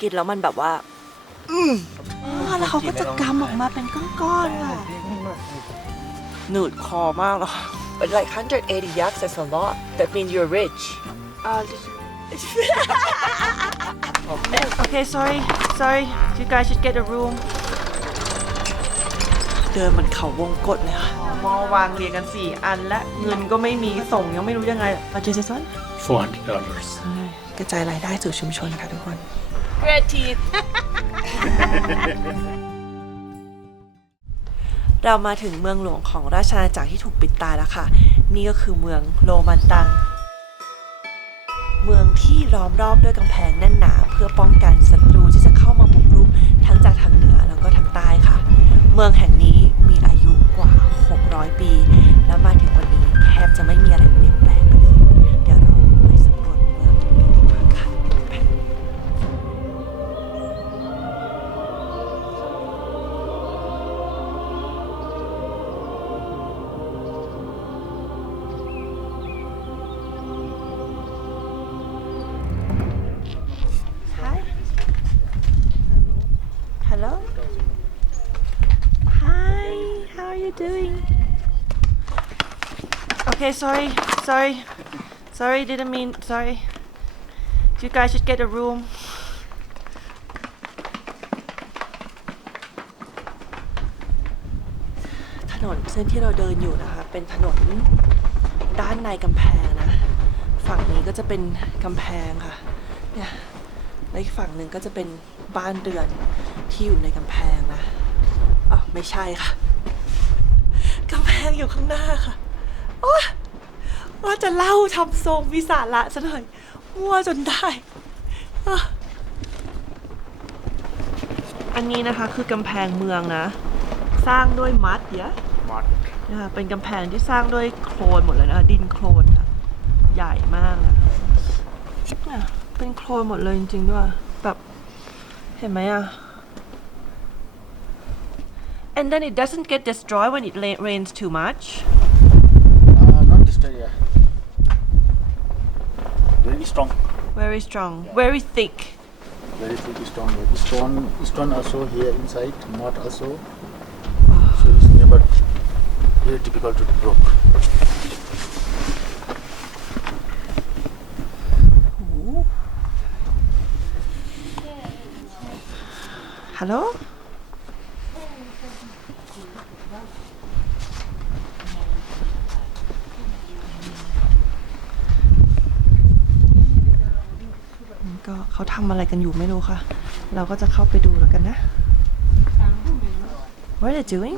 กินแล้วมันแบบว่าแล้วเขาก็จะกำออกมาเป็นก้อนๆอ่ะหนืดคอมากเลย But like 180 yaks, that's a lot. That means you're rich. Okay, sorry. You guys should get a room. เดินเหมือนเขาวงกตเลยค่ะมอวางเรียงกัน4อันและเงินก็ไม่มีส่งยังไม่รู้ยังไงมาเจสัน$400. กระจายรายได้สู่ชุมชนค่ะทุกคน Great teeth เรามาถึงเมืองหลวงของราชอาณาจักรที่ถูกปิดตายแล้วค่ะนี่ก็คือเมืองโรมันตังเมืองที่ล้อมรอบด้วยกำแพงแน่นหนาเพื่อป้องกันศัตรูที่จะเข้ามาบุกรุกทั้งจากทางเหนือแล้วก็ทางใต้ค่ะเมืองแห่งนี้มีอายุกว่า600ปีและมาถึงวันนี้แทบจะไม่มีอะไรเปลี่ยนแปลงไปเลยเดี๋ยวเราไปสำรวจเมืองกันดีกว่าค่ะ Hi. Hello. Hi. How are you doing? Okay, sorry. Didn't mean. Sorry. You guys should get a room. ถนนเส้นที่เราเดินอยู่นะคะเป็นถนนด้านในกำแพงนะฝั่งนี้ก็จะเป็นกำแพงค่ะเนี่ยและอีกฝั่งหนึ่งก็จะเป็นบ้านเรือนที่อยู่ในกำแพงนะอ๋อไม่ใช่ค่ะกำแพงอยู่ข้างหน้าค่ะโอ๊ยว่าจะเล่าทำทรงวิสาระซะหน่อยมั่วจนได้อันนี้นะคะคือกำแพงเมืองนะสร้างด้วยมัดนะคะเป็นกำแพงที่สร้างด้วยโคลนหมดเลยนะคะดินโคลนค่ะใหญ่มากนะเนี่ยเป็นโคลนหมดเลยจริงๆด้วยแบบเห็นไหมอ่ะ and then it doesn't get destroyed when it rains too much Not destroyed, yeah. Very strong. very thick Very thick stone. Stone also here inside, not also. So it's never very difficult to broke. Helloก็เขาทำอะไรกันอยู่ไม่รู้ค่ะเราก็จะเข้าไปดูแล้วกันนะ What are they doing?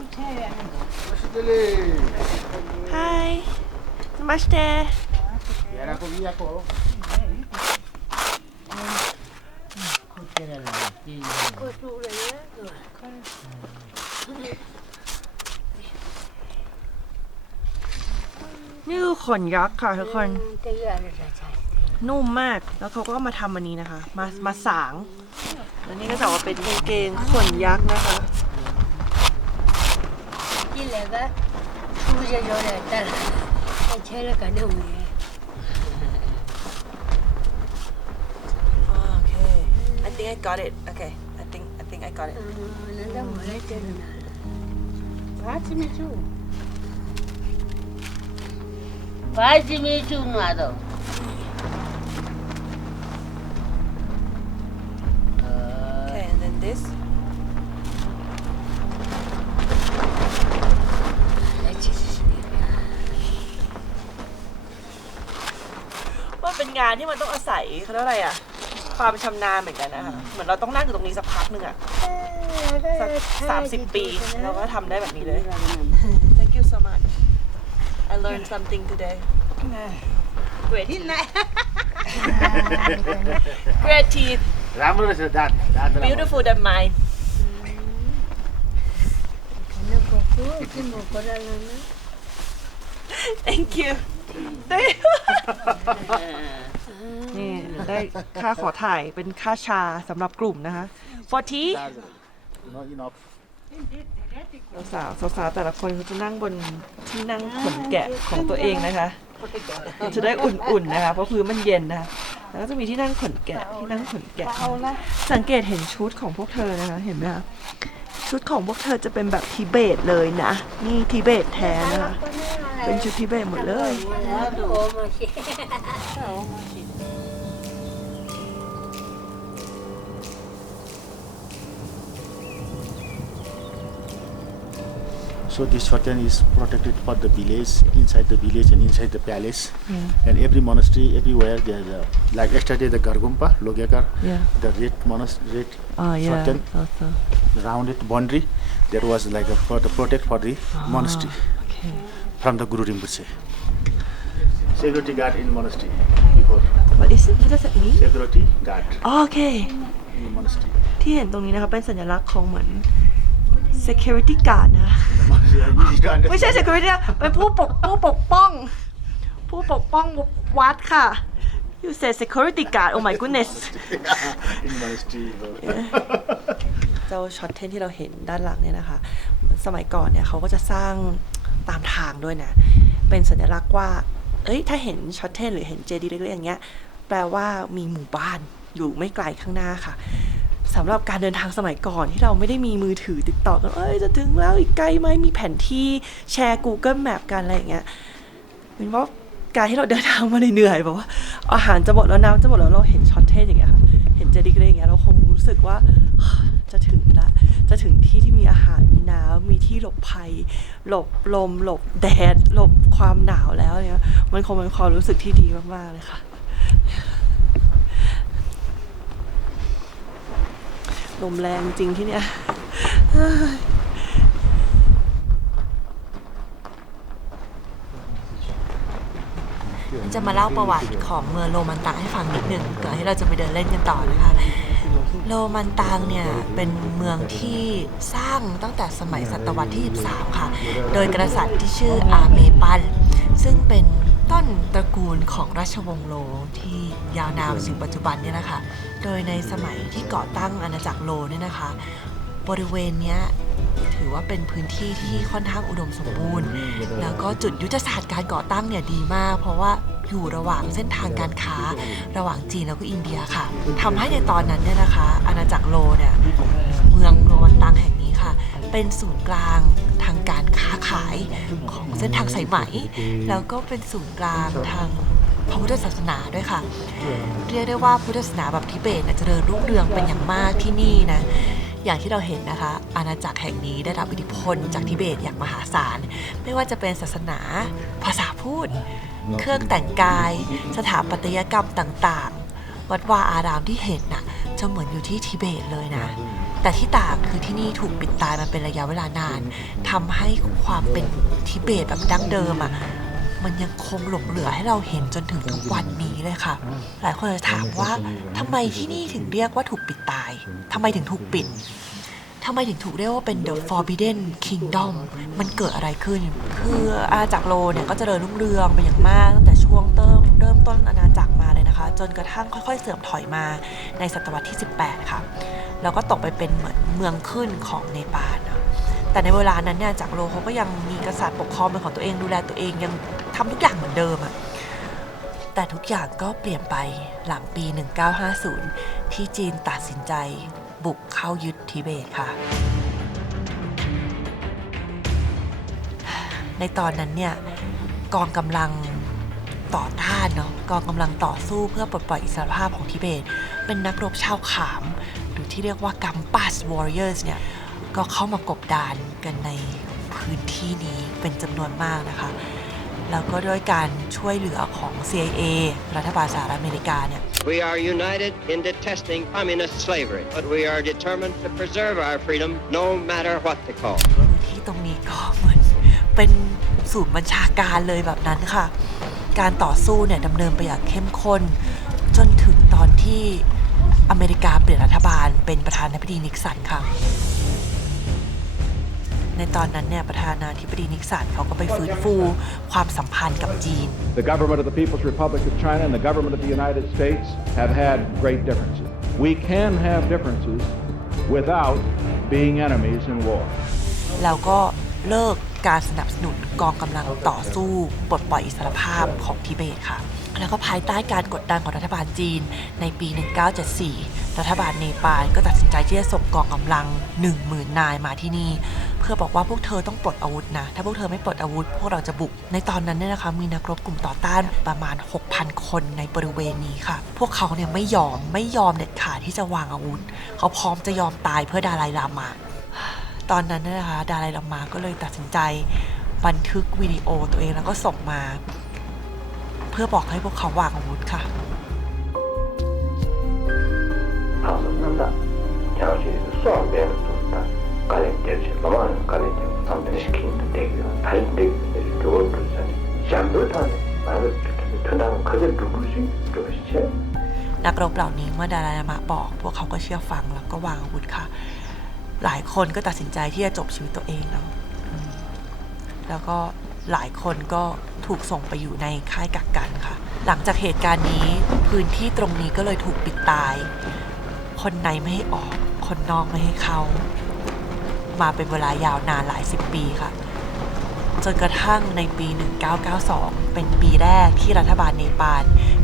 Hi Namasteนี่คือขนยักษ์ค่ะทุกคนนุ่มมากแล้วเขาก็มาทำอันนี้นะคะมาสางแล้วนี่ก็จะว่าเป็นกางเกงขนยักษ์นะคะโอเค I think I got it okay I think I got it Okay, and then this. ว่าเป็นงานที่มันต้องอาศัยเขาเรียกอะไรอ่ะความชำนาญเหมือนกันนะคะเหมือนเราต้องนั่งอยู่ตรงนี้สักพักหนึ่งอ่ะสัก30 ปีเราก็ทำได้แบบนี้เลย Thank you so much I learned something today Great Great teeth Beautiful than mine Thank you นี่ได้ค่าขอถ่ายเป็นค่าชาสำหรับกลุ่มนะคะfor tea Not enough. สาวแต่ละคนเขาจะนั่งบนที่นั่งขนแกะของตัวเองนะคะจะได้อุ่นๆนะคะเพราะพื้นมันเย็นนะคะ แล้วก็จะมีที่นั่งขนแกะสังเกตเห็นชุดของพวกเธอนะคะเห็นไหมคะชุดของพวกเธอจะเป็นแบบทิเบตเลยนะนี่ทิเบตแท้นะคะเป็นชุดทิเบตหมดเลย So this curtain is protected for the village, inside the village and inside the palace. And every monastery, everywhere there is like yesterday the Gargumpa, Logyakar, the red monastery, curtain around it boundary. There was like a for the protect for the monastery from the Guru Rinpoche. Security guard in monastery before. What does it mean? Security guard โอเค in the monastery. ที่เห็นตรงนี้นะคะเป็นสัญลักษณ์ของเหมือน security guard นะ ไม่ใช่ security นะเป็นผู้ปกป้องวัดค่ะ you say security guard oh my goodness in monastery. เจ้าช็อตเทนที่เราเห็นด้านหลังเนี่ยนะคะสมัยก่อนเนี่ยเขาก็จะสร้างตามทางด้วยนะเป็นสัญลักษณ์ว่าถ้าเห็นช็อตเทนหรือเห็นเจดีย์เล็กๆอย่างเงี้ยแปลว่ามีหมู่บ้านอยู่ไม่ไกลข้างหน้าค่ะสำหรับการเดินทางสมัยก่อนที่เราไม่ได้มีมือถือติดต่อกันจะถึงแล้วอีกไกลไหมมีแผนที่แชร์ Google Map กันอะไรอย่างเงี้ยเป็นเพราะการที่เราเดินทางมาเหนื่อยแบบว่าอาหารจะหมดแล้วน้ำจะหมดแล้วเราเห็นช็อตเทนอย่างเงี้ยค่ะเห็นเจดีย์อะไรอย่างเงี้ยเราคงรู้สึกว่าจะถึงที่ที่มีอาหารมีน้ำมีที่หลบภัยหลบลมหลบแดดหลบความหนาวแล้วเนี่ยมันคงเป็นความรู้สึกที่ดีมากๆเลยค่ะลมแรงจริงที่เนี่ยจะมาเล่าประวัติของเมืองโรมันตังให้ฟังนิดนึงก่อนที่เราจะไปเดินเล่นกันต่อนะคะโรมันตังเนี่ยเป็นเมืองที่สร้างตั้งแต่สมัยศตวรรษที่ 13 ค่ะโดยกษัตริย์ที่ชื่ออาเมปันซึ่งเป็นต้นตระกูลของราชวงศ์โลที่ยาวนานถึงปัจจุบันเนี่ยนะคะโดยในสมัยที่ก่อตั้งอาณาจักรโลเนี่ยนะคะบริเวณเนี้ยถือว่าเป็นพื้นที่ที่ค่อนข้างอุดมสมบูรณ์แล้วก็จุดยุทธศาสตร์การก่อตั้งเนี่ยดีมากเพราะว่าอยู่ระหว่างเส้นทางการค้าระหว่างจีนแล้วก็อินเดียค่ะทำให้ในตอนนั้นเนี่ยนะคะอาณาจักรโลเนี่ยเมืองโรมันตังแห่งนี้ค่ะเป็นศูนย์กลางทางการค้าขายของเส้นทางสายไหมแล้วก็เป็นศูนย์กลางทางพระพุทธศาสนาด้วยค่ะเรียกได้ว่าพุทธศาสนาแบบทิเบตเจริญรุ่งเรืองเป็นอย่างมากที่นี่นะอย่างที่เราเห็นนะคะอาณาจักรแห่งนี้ได้รับอิทธิพลจากทิเบตอย่างมหาศาลไม่ว่าจะเป็นศาสนาภาษาพูดเครื่องแต่งกายสถาปัตยกรรมต่างๆวัดวาอารามที่เห็นน่ะจะเหมือนอยู่ที่ทิเบตเลยนะแต่ที่ต่างคือที่นี่ถูกปิดตายมาเป็นระยะเวลานานทำให้ความเป็นทิเบตแบบดั้งเดิมมันยังคงหลงเหลือให้เราเห็นจนถึงทุกวันนี้เลยค่ะหลายคนจะถามว่าทำไมที่นี่ถึงเรียกว่าถูกปิดตายทำไมถึงถูกปิดทำไมถึงถูกเรียกว่าเป็น The Forbidden Kingdom มันเกิดอะไรขึ้นคืออาณาจักรโลเนี่ยก็เจริญรุ่งเรืองเป็นอย่างมากตั้งแต่ช่วงเริ่มต้นอาณาจักรมาเลยนะคะจนกระทั่งค่อยๆเสื่อมถอยมาในศตวรรษที่ 18 ค่ะแล้วก็ตกไปเป็นเหมือนเมืองขึ้นของเนปาลนะแต่ในเวลานั้นเนี่ยจักรโลเขาก็ยังมีกษัตริย์ปกครองเป็นของตัวเองดูแลตัวเองยังทำทุกอย่างเหมือนเดิมแต่ทุกอย่างก็เปลี่ยนไปหลังปี 1950 ที่จีนตัดสินใจบุกเข้ายึดทิเบตค่ะในตอนนั้นเนี่ยกองกำลังต่อต้านกองกำลังต่อสู้เพื่อปลดปล่อยอิสรภาพของทิเบตเป็นนักรบชาวขามหรือที่เรียกว่ากัมปัสวอริเออร์สเนี่ยก็เข้ามากบดานกันในพื้นที่นี้เป็นจำนวนมากนะคะแล้วก็ด้วยการช่วยเหลือของ CIA รัฐบาลสหรัฐอเมริกาเนี่ย We are united in detesting communist slavery, but we are determined to preserve our freedom no matter what the cost. พื้นที่ตรงนี้ก็เหมือนเป็นศูนย์บัญชาการเลยแบบนั้นค่ะการต่อสู้เนี่ยดำเนินไปอย่างเข้มข้นจนถึงตอนที่อเมริกาเปลี่ยนรัฐบาลเป็นประธานาธิบดีนิกสันค่ะในตอนนั้นเนี่ยประธานาธิบดีนิกสันเขาก็ไปฟื้นฟูความสัมพันธ์กับจีน The government of the People's Republic of China and the government of the United States have had great differences. We can have differences without being enemies in war. แล้วก็เลิกการสนับสนุนกองกำลังต่อสู้ปลดปล่อยอิสรภาพของทิเบตค่ะ แล้วก็ภายใต้การกดดันของรัฐบาลจีนในปี 1974 รัฐบาลเนปาลก็ตัดสินใจที่จะส่งกองกำลัง 10,000 นายมาที่นี่เพื่อบอกว่าพวกเธอต้องปลดอาวุธนะถ้าพวกเธอไม่ปลดอาวุธพวกเราจะบุกในตอนนั้นเนี่ยนะคะมีนักรบกลุ่มต่อต้านประมาณ 6,000 คนในบริเวณนี้ค่ะพวกเขาเนี่ยไม่ยอมเด็ดขาดที่จะวางอาวุธเขาพร้อมจะยอมตายเพื่อดาไลลามาตอนนั้นนะคะดาไลลามาก็เลยตัดสินใจบันทึกวิดีโอตัวเองแล้วก็ส่งมาเพื่อบอกให้พวกเขาวางอาวุธค่ะ아무나 자신의 수업에는 또 가랭들지 너만 가랭들 상대시키는 대기가 다른 대기들이 좋은 것이 잠들다니 말을 듣는 그게 누구지 그것이지 นักรบเหล่านี้เมื่อดาไลลามะบอกพวกเขาก็เชื่อฟังแล้วก็วางอาวุธค่ะหลายคนก็ตัดสินใจที่จะจบชีวิตตัวเองเนาะแล้วก็หลายคนก็ถูกส่งไปอยู่ในค่ายกักกันค่ะหลังจากเหตุการณ์นี้พื้นที่ตรงนี้ก็เลยถูกปิดตายคนในไม่ให้ออกคนนอกไม่ให้เข้ามาเป็นเวลายาวนานหลายสิบปีค่ะจนกระทั่งในปี 1992 เป็นปีแรกที่รัฐบาลเนปาล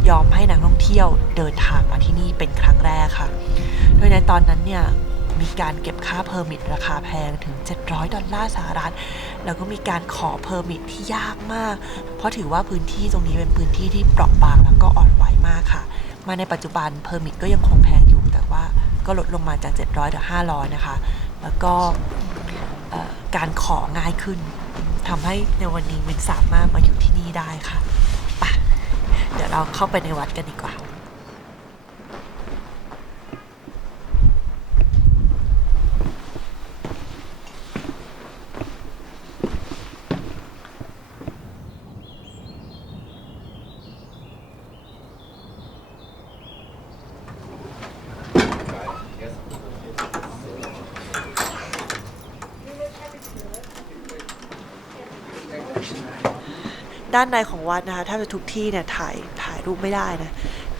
ยอมให้นักท่องเที่ยวเดินทางมาที่นี่เป็นครั้งแรกค่ะโดยในตอนนั้นเนี่ยมีการเก็บค่าเพอร์มิทราคาแพงถึง$700แล้วก็มีการขอเพอร์มิทที่ยากมากเพราะถือว่าพื้นที่ตรงนี้เป็นพื้นที่ที่เปราะบางแล้วก็อ่อนไหวมากค่ะมาในปัจจุบันเพอร์มิทก็ยังคงแพงอยู่แต่ว่าก็ลดลงมาจาก$700เหลือ$500นะคะแล้วก็การของ่ายขึ้นทำให้ในวันนี้มินสามารถมาอยู่ที่นี่ได้ค่ะไปเดี๋ยวเราเข้าไปในวัดกันดีกว่าด้านในของวัดนะคะถ้าจะทุกที่เนี่ยถ่ายรูปไม่ได้นะ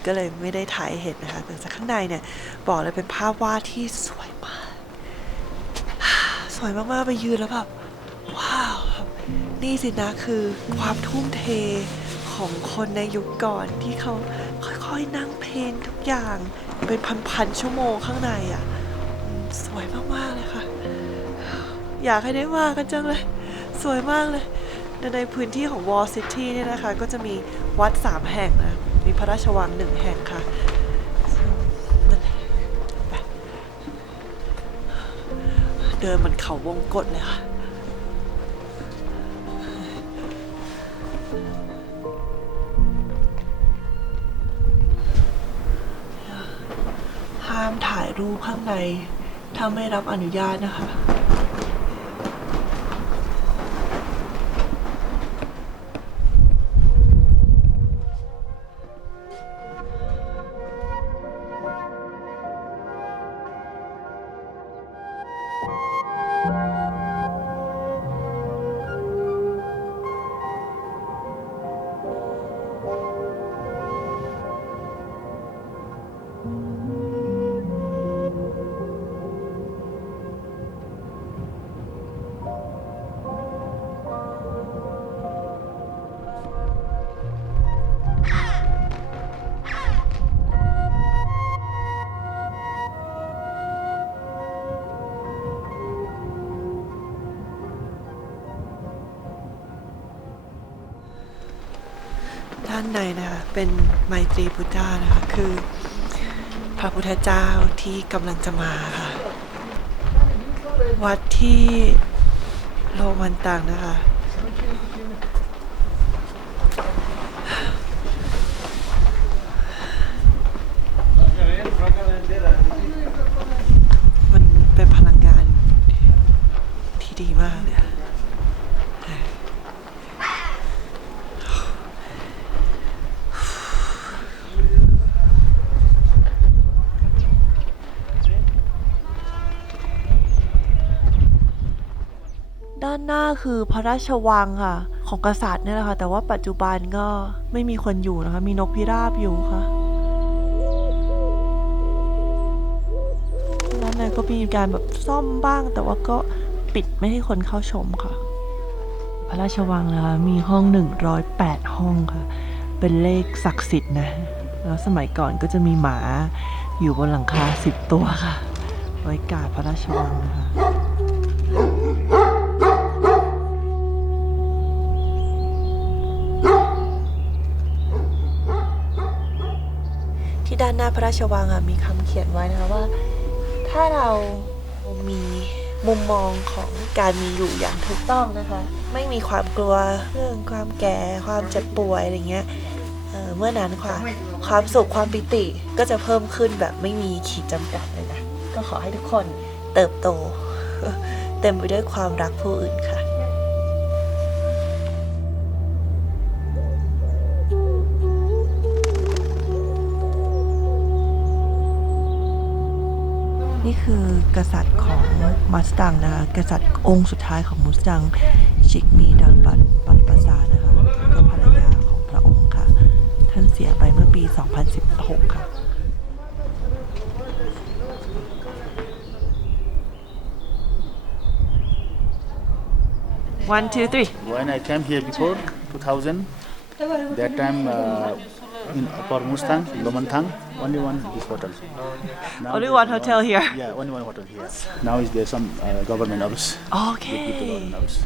ก็เลยไม่ได้ถ่ายเห็นนะคะแต่จากข้างในเนี่ยบอกเลยเป็นภาพวาดที่สวยมากสวยมากๆไปยืนแล้วแบบว้าวนี่สินะคือความทุ่มเทของคนในยุคก่อนที่เขาค่อยๆนั่งเพลงทุกอย่างเป็นพันๆชั่วโมงข้างในอ่ะสวยมากๆเลยค่ะอยากให้ได้มากันจังเลยสวยมากเลยในพื้นที่ของวอลซิตี้เนี่ยนะคะก็จะมีวัด3แห่งนะมีพระราชวัง1แห่งค่ะนั่นแหละเดินเหมือนเขาวงกตเลยค่ะห้ามถ่ายรูปข้างในถ้าไม่รับอนุญาตนะคะด้านในนะคะเป็นไมตรีพุทธานะคะคือพระพุทธเจ้าที่กำลังจะมาค่ะวัดที่โรมันตังนะคะมันเป็นพลังงานที่ดีมากเลยด้านหน้าคือพระราชวังค่ะของกษัตริย์เนี่ยแหละค่ะแต่ว่าปัจจุบันก็ไม่มีคนอยู่นะคะมีนกพิราบอยู่ค่ะด้านในก็มีการแบบซ่อมบ้างแต่ว่าก็ปิดไม่ให้คนเข้าชมค่ะพระราชวังนะคะมีห้อง108ห้องค่ะ เป็นเลขศักดิ์สิทธิ์นะแล้วสมัยก่อนก็จะมีหมาอยู่บนหลังคา10 ตัวค่ะไว้กราบพระราชวังนะคะที่ด้านหน้าพระราชวังมีคำเขียนไว้นะคะว่าถ้าเรามีมุมมองของการมีอยู่อย่างถูกต้องนะคะไม่มีความกลัวเรื่องความแก่ความเจ็บป่วยอะไรเงี้ยเมื่อนั้นความสุขความปิติก็จะเพิ่มขึ้นแบบไม่มีขีดจำกัดเลยนะก็ขอให้ทุกคนเติบโต เต็มไปด้วยความรักผู้อื่นค่ะนี่คือกษัตริย์ของมัสตังนะคะกษัตริย์องค์สุดท้ายของมัสตังชิกมีดัลบัตปัตปาซานะคะแล้วก็ภรรยาของพระองค์ค่ะท่านเสียไปเมื่อปี 2016 ค่ะ 1, 2, 3 When I came here before 2000, that time for Mustang, Lomantang, only one this hotel. Now Only there's one hotel here. Yeah, only one hotel here. Now is there some government office. Okay. Government office.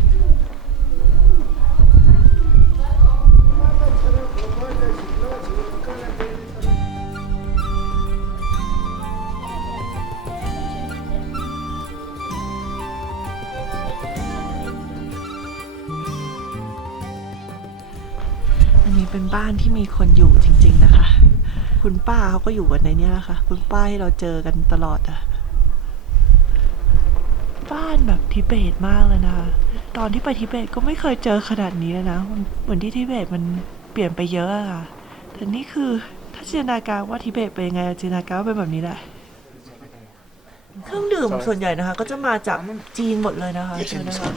อันนี้เป็นบ้านที่มีคนอยู่จริงๆนะคะ คุณป้าเขาก็อยู่กันในนี้แหละค่ะ คุณป้าที่เราเจอกันตลอดอะบ้านแบบทิเบตมากเลยนะคะ ตอนที่ไปทิเบตก็ไม่เคยเจอขนาดนี้เลยนะ เหมือนที่ทิเบตมันเปลี่ยนไปเยอะอะค่ะ แต่นี่คือถ้าจินตนาการว่าทิเบตเป็นยังไงจินตนาการว่าเป็นแบบนี้แหละ เครื่องดื่มส่วนใหญ่นะคะ ก็จะมาจากจีนหมดเลยนะคะใช่ไหมคะ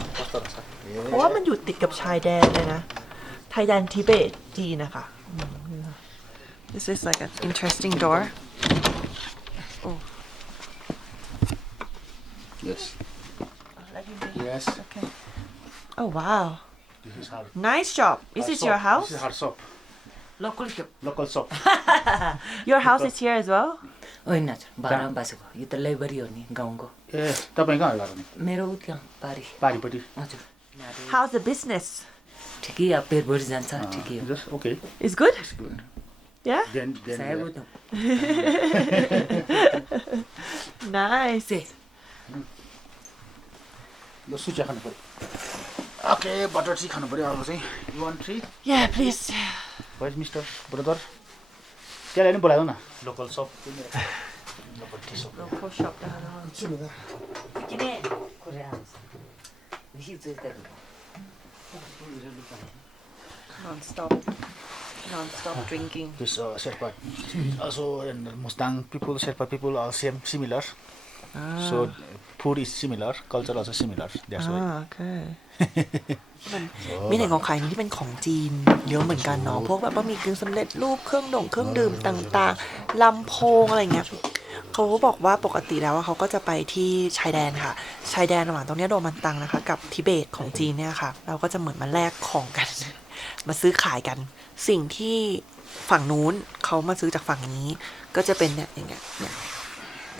เพราะว่ามันอยู่ติดกับชายแดนเลยนะไทยแดนทิเบตจีนนะคะ This is like an interesting door. Oh. Yes. Let him be. Yes. Okay. Oh wow. This is her. Nice job. Is this your house? This is her shop. Local के Local shop. Your house is here as well? होइन हजुर बाह्र बसेको यो त लाइब्रेरी हो नि गाउँको ए तपाईँ कहाँ घर नि मेरो त्यहाँ पारी पारिपट्टि हजुर How's the business? ठिकै अब पेटभरि जान्छ ठिकै हो Just okay. It's good? Good. Yeah? Then सायद बुझ्नु Nice. ल सुचिया खानु पर्यो ओके बटर टी खानु पर्यो अब चाहिँ you one three Yeah, please. Vice mister brother त्यसलाई नि बोलाइदेऊ न local shop local tea shop Local shop. किन कुरा Non-stop drinking. This Sherpa also and Mustang people Sherpa people are similar so food is similar culture also similar that's why Okay. มีแต่ของขายนี้ที่เป็นของจีนเยอะเหมือนกันเนาะพวกแบบบะหมี่กึ่งสำเร็จรูปเครื่องดื่มต่างๆลำโพงอะไรเงี้ยเขาบอกว่าปกติแล้วเขาก็จะไปที่ชายแดนค่ะชายแดนระหว่างตรงนี้โดมันตังนะคะกับทิเบตของจีนเนี่ยค่ะเราก็จะเหมือนมาแลกของกัน มาซื้อขายกันสิ่งที่ฝั่งนู้นเขามาซื้อจากฝั่งนี้ก็จะเป็นเนี่ยอย่างเงี้ย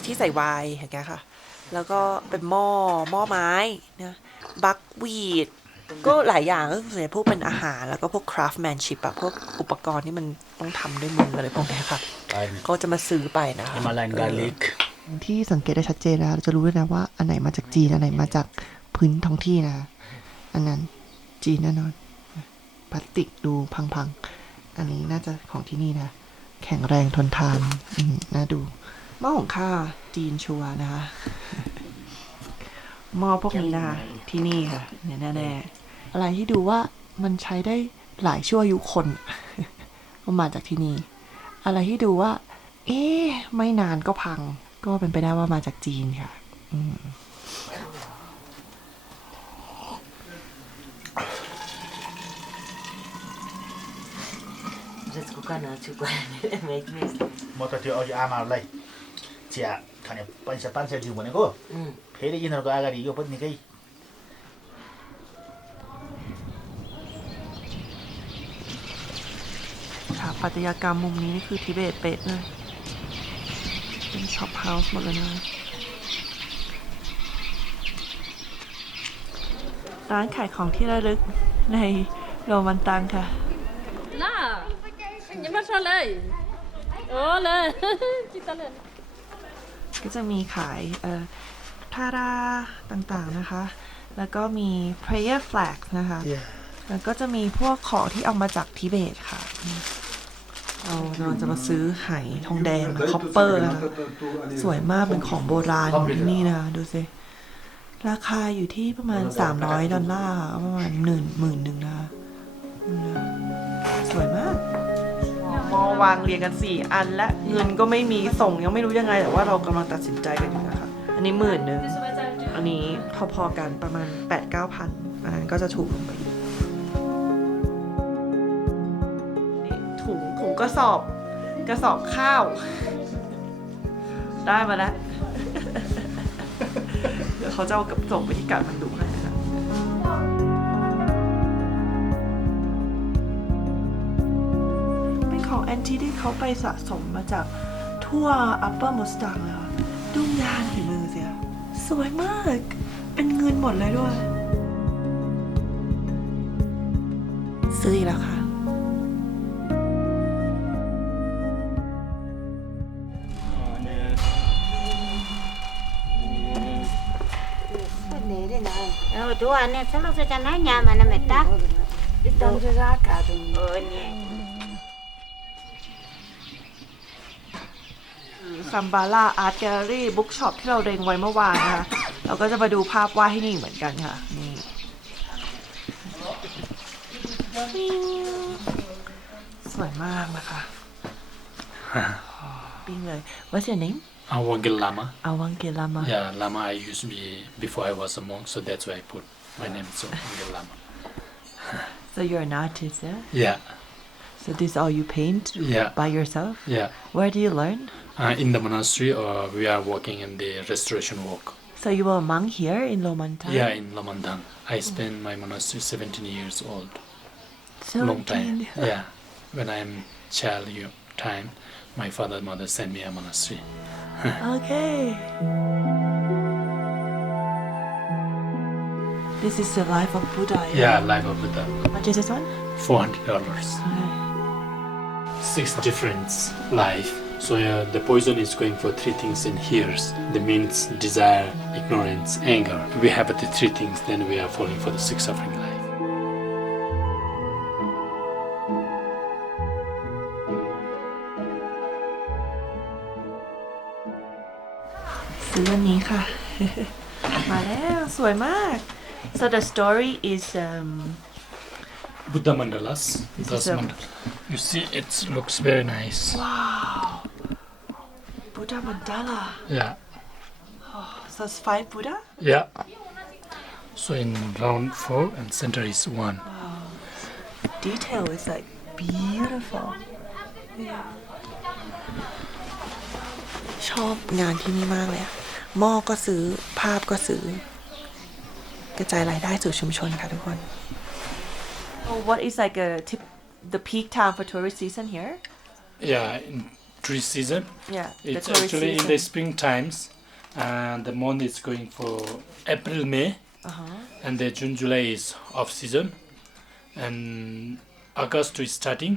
ที่ใส่ไวน์อย่างเงี้ยค่ะแล้วก็เป็นหม้อไม้นะบัควีดก็หลายอย่างก็ส่วนใหญ่พวกเป็นอาหารแล้วก็พวก craftmanship อะพวกอุปกรณ์ที่มันต้องทำด้วยมืออะไรพวกนี้ค่ะก็จะมาซื้อไปนะคะ Himalayan garlic ที่สังเกตได้ชัดเจนแล้วเราจะรู้ด้วยนะว่าอันไหนมาจากจีนอันไหนมาจากพื้นท้องที่นะอันนั้นจีนแน่นอนพลาสติกดูพังๆอันนี้น่าจะของที่นี่นะแข็งแรงทนทานน่าดูหม้อของข้าจีนชัวร์นะคะหม้อพวกนี้นะคะที่นี่ค่ะเนี่ยแน่ๆอะไรที่ดูว่ามันใช้ได้หลายชั่วอายุคน ก็มาจากที่นี่อะไรที่ดูว่าไม่นานก็พังก็เป็นไปได้ว่ามาจากจีนค่ะजसको कान चुप म त त्यो अघि आमाहरूलाई चिया खाने पैसा 500 दिउँ भनेको फेरि यिनीहरूको अगाडि यो पनि निकै ปัตยกรรมมุมนี้นี่คือทิเบตเป๊ะเลยเป็นช็อปเฮาส์หมดเลยนะร้านขายของที่ระลึกในโรมันตังค่ะ น่าอย่ามาชนเลยโอ้เลยจิตตะเลย ก็จะมีขายทาราต่างๆนะคะ แล้วก็มี prayer flag นะคะ แล้วก็จะมีพวกของที่เอามาจากทิเบตค่ะ เรากำลังจะมาซื้อไหทองแดงคอปเปอร์นะคะสวยมากเป็นของโบราณของที่นี่นะคะดูสิ ราคาอยู่ที่ประมาณ$300ประมาณหมื่นหนึ่งนะคะสวยมากมอวางเรียงกัน 4 อันและเงินก็ไม่มีส่งยังไม่รู้ยังไง แต่ว่าเรากำลังตัดสินใจกันอยู่นะคะ อันนี้10,000อันนี้พอๆกันประมาณ 8-9 พันอันนั้นก็จะถูกลงไปอีกนี่ถุงกระสอบข้าว ได้มาแล้ว เดี๋ยวเขาจะเอาส่งไปที่การมันดูให้นะคะเป็นของแอนตี้ที่เขาไปสะสมมาจากทั่ว Upper Mustang เลยค่ะดูงานฝีมือเสียสวยมาก เป็นเงินหมดเลยด้วย ซื้ออีกแล้วค่ะ Tu anne solo se jana nyama na meta. Itang jaka dum. Oh ni. ซัมบาร่าอาร์ตแกลเลอรี่บุ๊กช็อปที่เราเรียงไว้เมื่อวานนะคะ เราก็จะมาดูภาพวาดที่นี่เหมือนกันค่ะ นี่สวยมากนะคะปิ้งเลย What's your name? Awangel Lama. Awangel Lama. Yeah, Lama I used to be before I was a monk, so that's why I put my name. So Awangel Lama. So you're an artist, yeah? Yeah, So this all you paint yeah, by yourself? yeah. Where do you learn? In the monastery, or we are working in the restoration work. So you were a monk here in Lomantang? Yeah, in Lamandang. I spent my monastery 17 years old. 17. Long time. Yeah. When I'm child time, my father and mother sent me a monastery. Okay. This is the life of Buddha. Yeah, life of Buddha. How much is this one? $400. 6 different life. So the poison is going for 3 things in here. The means desire, ignorance, anger. We have the 3 things, then we are falling for the 6 suffering life. ซื้ออันนี้ค่ะ มาแล้วสวยมาก So the story is Buddha mandalas. This Thus is a- mandala. You see, it looks very nice. wow Buddha mandala. Yeah, So it's 5 Buddha? yeah. So in round 4 and center is 1. Detail is like beautiful. ชอบงานที่นี่มากเลยอะหม้อก็ซื้อภาพก็ซื้อกระจายรายได้สู่ชุมชนค่ะทุกคน What is like the peak time for tourist season here? Yeah, in tree season. Yeah, It's actually in the spring times, and the month is going for April, May, and the June, July is off season, and August is starting,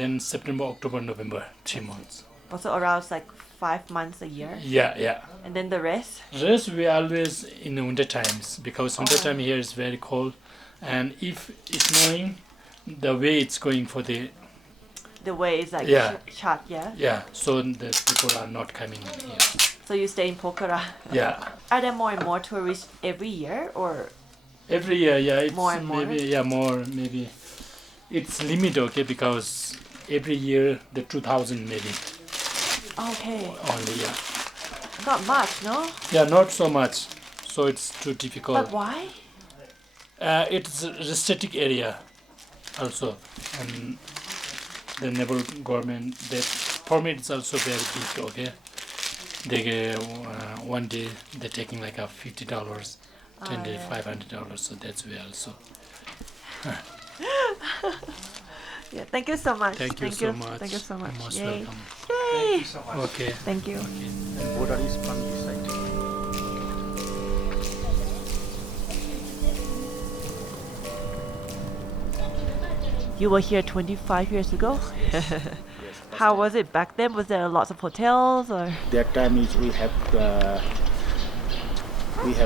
then September, October, November, 3 months. Also around like 5 months a year. Yeah, yeah. And then the rest? Rest we always in the winter times because winter time here is very cold, and if it's snowing, the way it's going for The way is like Yeah. shut, yeah? yeah, so the people are not coming here. So you stay in Pokhara. Yeah. Are there more and more tourists every year or? Every year, yeah, it's More and more? maybe maybe it's limit, okay, because every year the 2,000 maybe Okay. only, yeah, Not much, no? yeah, not so much, so it's too difficult. But why? It's a restricted area also, and the Nepal government that permit is also very big, okay. They one day they're taking like a $50, 10 days $500, so that's where also. Yeah, thank you so much. Thank you so much. Thank you so much. Most Yay. welcome. Yay. Okay. Thank you. And border is from this side. You were here 25 years ago? How was it back then? Was there lots of hotels or? That time is we have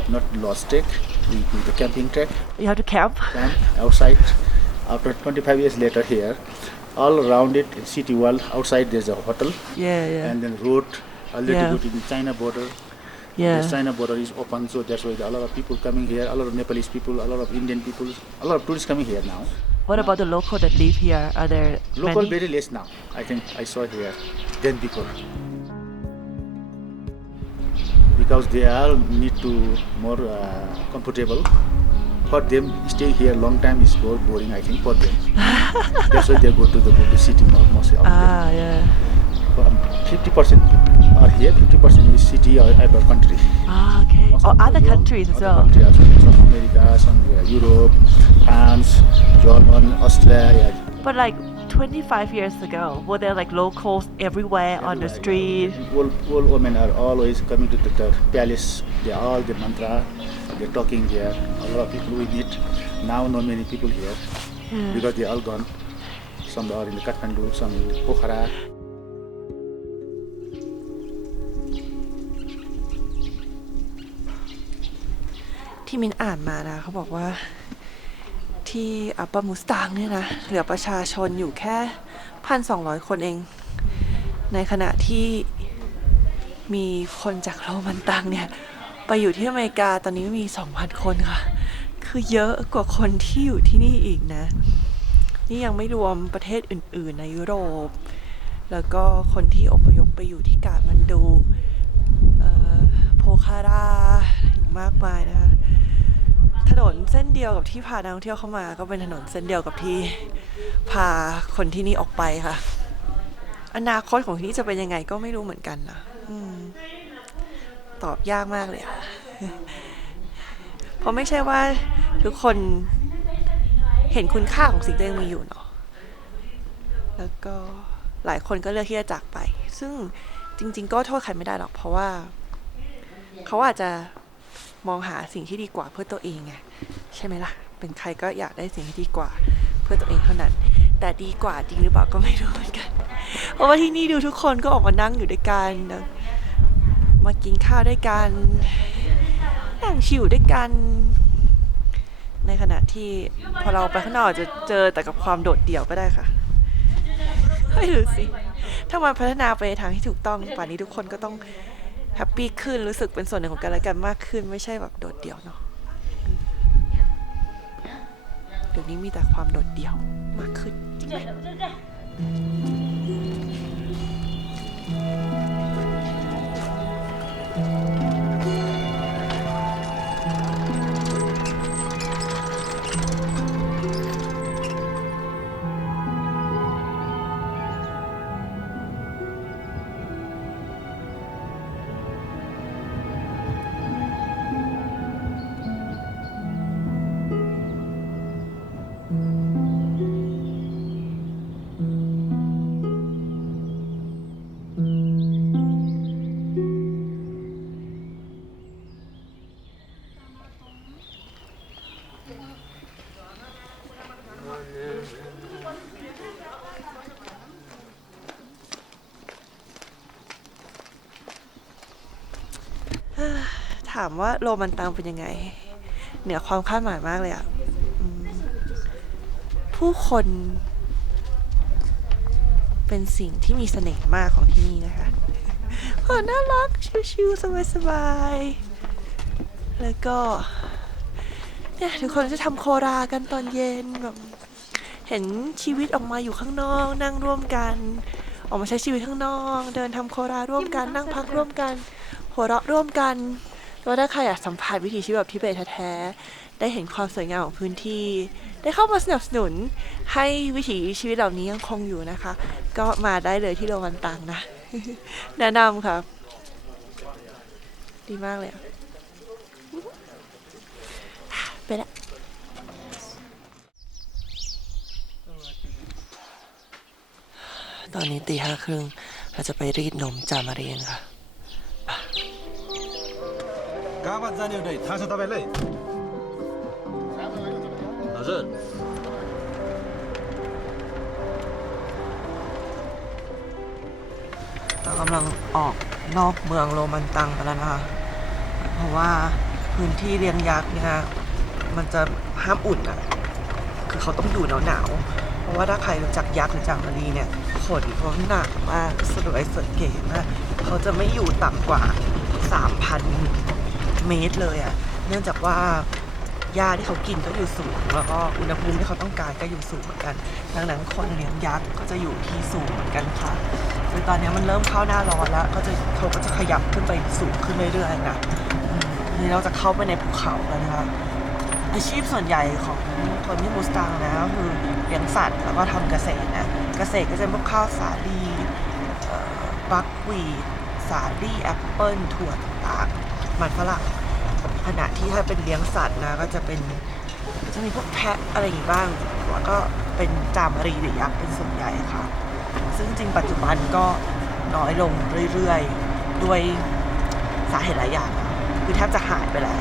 not lost it. We do the camping trek. You have to camp? Outside. After 25 years later here, all around it, in city wall, outside there's a hotel. Yeah. And then road, a little Yeah. bit in the China border. Yeah. The China border is open, so that's why a lot of people coming here, a lot of Nepalese people, a lot of Indian people, a lot of tourists coming here now. What about the local that live here? Are there Local many? very less now. I think I saw here than before. Because they all need to more comfortable. For them, staying here long time is more boring. I think for them. That's why they go to the city mostly. Yeah. 50% are here, 50% is city or other country. Okay. Most Or of other the- countries as other well. country also. Some America, some Europe, France, German, Australia. But like 25 years ago, were there like locals everywhere on the street? All women are always coming to the palace. They are all the mantra. They're talking here. A lot of people we meet. Now not many people here because they all gone. Some are in the Kathmandu, some in Pokhara. ที่มินอ่านมานะเขาบอกว่าที่อัปปะมุสตางเนี่ยนะเหลือประชาชนอยู่แค่ 1,200 คนเองในขณะที่มีคนจากโรมันตังเนี่ยไปอยู่ที่อเมริกาตอนนี้มี 2,000 คนค่ะคือเยอะกว่าคนที่อยู่ที่นี่อีกนะนี่ยังไม่รวมประเทศอื่นๆในยุโรปแล้วก็คนที่อพยพไปอยู่ที่กาดมันดูโพคาราอีกมากมายนะคะถนนเส้นเดียวกับที่พานักท่องเที่ยวเข้ามาก็เป็นถนนเส้นเดียวกับที่พาคนที่นี่ออกไปค่ะอนาคตของที่นี่จะเป็นยังไงก็ไม่รู้เหมือนกันนะตอบยากมากเลยอะเพราะไม่ใช่ว่าทุกคนเห็นคุณค่าของสิ่งที่ตัวเองมีอยู่เนาะแล้วก็หลายคนก็เลือกที่จะจากไปซึ่งจริงๆก็โทษใครไม่ได้หรอกเพราะว่าเขาอาจจะมองหาสิ่งที่ดีกว่าเพื่อตัวเองไงใช่ไหมล่ะเป็นใครก็อยากได้สิ่งที่ดีกว่าเพื่อตัวเองเท่านั้นแต่ดีกว่าจริงหรือเปล่าก็ไม่รู้เหมือนกันเพราะว่าที่นี่ดูทุกคนก็ออกมานั่งอยู่ด้วยกันมากินข้าวด้วยกันนั่งชิลด้วยกันในขณะที่พอเราไปข้างนอกจะเจอแต่กับความโดดเดี่ยวก็ได้ค่ะไม่รู้สิถ้ามันพัฒนาไปในทางที่ถูกต้องป่านนี้ทุกคนก็ต้องแฮปปี้ขึ้นรู้สึกเป็นส่วนหนึ่งของกันและกันมากขึ้นไม่ใช่แบบโดดเดี่ยวเนาะเดี๋ยวนี้มีแต่ความโดดเดี่ยวมากขึ้นจริงไหมถามว่าโรมันตังเป็นยังไงเหนือความคาดหมายมากเลยอะผู้คนเป็นสิ่งที่มีเสน่ห์มากของที่นี่นะคะน่ารักชิวๆสบายๆแล้วก็เนี่ยทุกคนจะทำโครากันตอนเย็นแบบเห็นชีวิตออกมาอยู่ข้างนอกนั่งร่วมกันออกมาใช้ชีวิตข้างนอกเดินทำโคราร่วมกันนั่งพักร่วมกันหัวเราะร่วมกันก็ถ้าใครอยากสัมผัสวิถีชีวิตแบบทิเบตแท้ๆได้เห็นความสวยงามของพื้นที่ได้เข้ามาสนับสนุนให้วิถีชีวิตเหล่านี้ยังคงอยู่นะคะก็มาได้เลยที่โรมันตังนะ แนะนำค่ะดีมากเลยไปละ ตอนนี้ตี 5:30เราจะไปรีดนมจามาเรียนค่ะ कहाँबाट जाने हो थाहा छ तपाईँलाई हजुरเรากำลังออกนอกเมืองโรมันตังไปแล้วนะคะ เพราะว่าพื้นที่เลี้ยงยักษ์เนี่ยมันจะห้ามอุ่นอ่ะ คือเขาต้องอยู่หนาวๆ เพราะว่าถ้าใครรู้จักยักษ์หรือจามารีเนี่ยขนเขาหนักมากสวยสดเก๋มากเขาจะไม่อยู่ต่ำกว่า 3,000 เมตรเลยอ่ะ เนื่องจากว่าหญ้าที่เขากินก็อยู่สูง แล้วก็อุณหภูมิที่เขาต้องการก็อยู่สูงเหมือนกัน ดังนั้นคนเลี้ยงยักษ์ก็จะอยู่ที่สูงเหมือนกันค่ะคือตอนนี้มันเริ่มเข้าหน้าร้อนแล้วเขาก็จะขยับขึ้นไปสูงขึ้นเรื่อยๆนะนี่เราจะเข้าไปในภูเขาแล้วนะคะอาชีพส่วนใหญ่ของคนที่มูสตังนะก็คือเลี้ยงสัตว์แล้วก็ทำเกษตรนะเกษตรก็จะพวกข้าวสาลีบัควีทสาลี่แอปเปิลถั่วต่างๆมันฝรั่งขณะที่ถ้าเป็นเลี้ยงสัตว์นะก็จะมีพวกแพะอะไรอย่างงี้บ้างแล้วก็เป็นจามารีหรือยักษ์เป็นส่วนใหญ่ค่ะซึ่งจริงปัจจุบันก็น้อยลงเรื่อยๆด้วยสาเหตุหลายอย่างคือแทบจะหายไปแล้ว